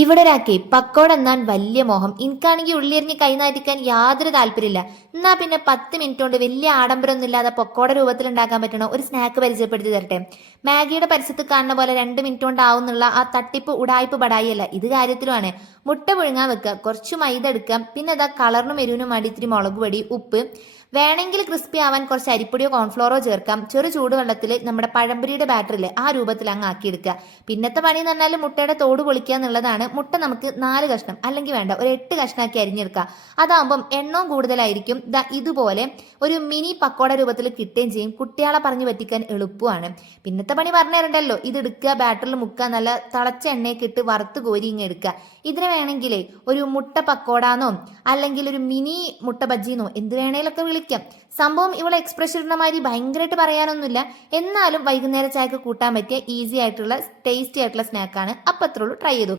ഇവിടെ ഒരാക്കെ പക്കോട എന്നാൻ വലിയ മോഹം. എനിക്കാണെങ്കിൽ ഉള്ളിയരിഞ്ഞ് കൈ നാറ്റിക്കാൻ യാതൊരു താല്പര്യമില്ല. എന്നാ പിന്നെ 10 മിനിറ്റ് കൊണ്ട് വലിയ ആഡംബരമൊന്നും ഇല്ലാതെ പക്കോട രൂപത്തിൽ ഉണ്ടാക്കാൻ പറ്റണ ഒരു സ്നാക്ക് പരിചയപ്പെടുത്തി തരട്ടെ. മാഗിയുടെ പരിസരത്ത് കാണുന്ന പോലെ 2 മിനിറ്റ് കൊണ്ട് ആവുന്നുള്ള ആ തട്ടിപ്പ് ഉടായ്പ് ബടായി അല്ല, ഇത് കാര്യത്തിലുമാണ്. മുട്ട പുഴുങ്ങാൻ വെക്കുക, കുറച്ച് മൈദ എടുക്കാം, പിന്നെ അതാ കളറിനും എരിവിനും വേണ്ടി ഇത്തിരി മുളക് പൊടി, ഉപ്പ്, വേണമെങ്കിൽ ക്രിസ്പി ആവാൻ കുറച്ച് അരിപ്പൊടിയോ കോൺഫ്ലോറോ ചേർക്കാം. ചെറു ചൂടുവെള്ളത്തിൽ നമ്മുടെ പഴംപൊരിയുടെ ബാറ്ററില്ലേ ആ രൂപത്തിൽ അങ്ങ് ആക്കിയെടുക്കുക. പിന്നത്തെ പണി എന്ന് പറഞ്ഞാൽ മുട്ടയുടെ തോട് പൊളിക്കുക എന്നുള്ളതാണ്. മുട്ട നമുക്ക് 4 കഷ്ണം അല്ലെങ്കിൽ വേണ്ട ഒരു 8 കഷ്ണാക്കി അരിഞ്ഞെടുക്കുക. അതാകുമ്പം എണ്ണവും കൂടുതലായിരിക്കും. ഇതുപോലെ ഒരു മിനി പക്കോട രൂപത്തിൽ കിട്ടുകയും ചെയ്യും. കുട്ടികളെ പറഞ്ഞു പറ്റിക്കാൻ എളുപ്പമാണ്. പിന്നത്തെ പണി പറഞ്ഞു തരണ്ടല്ലോ. ഇത് എടുക്കുക, ബാറ്ററിൽ മുക്കുക, നല്ല തിളച്ച എണ്ണയൊക്കെ ഇട്ട് വറുത്ത് കോരി ഇങ്ങ് എടുക്കുക. ഇതിന് വേണമെങ്കിലേ ഒരു മുട്ട പക്കോടാന്നോ അല്ലെങ്കിൽ ഒരു മിനി മുട്ട ബജ്ജിന്നോ എന്ത് വേണേലൊക്കെ വിളിക്കാം. സംഭവം ഇവിടെ എക്സ്പ്രഷൻ ഇടുന്ന മാതിരി ഭയങ്കരമായിട്ട് പറയാനൊന്നുമില്ല. എന്നാലും വൈകുന്നേര ചായക്ക് കൂട്ടാൻ പറ്റിയ ഈസി ആയിട്ടുള്ള ടേസ്റ്റി ആയിട്ടുള്ള സ്നാക്കാണ്. അപ്പം അത്രയുള്ളൂ, ട്രൈ ചെയ്തു.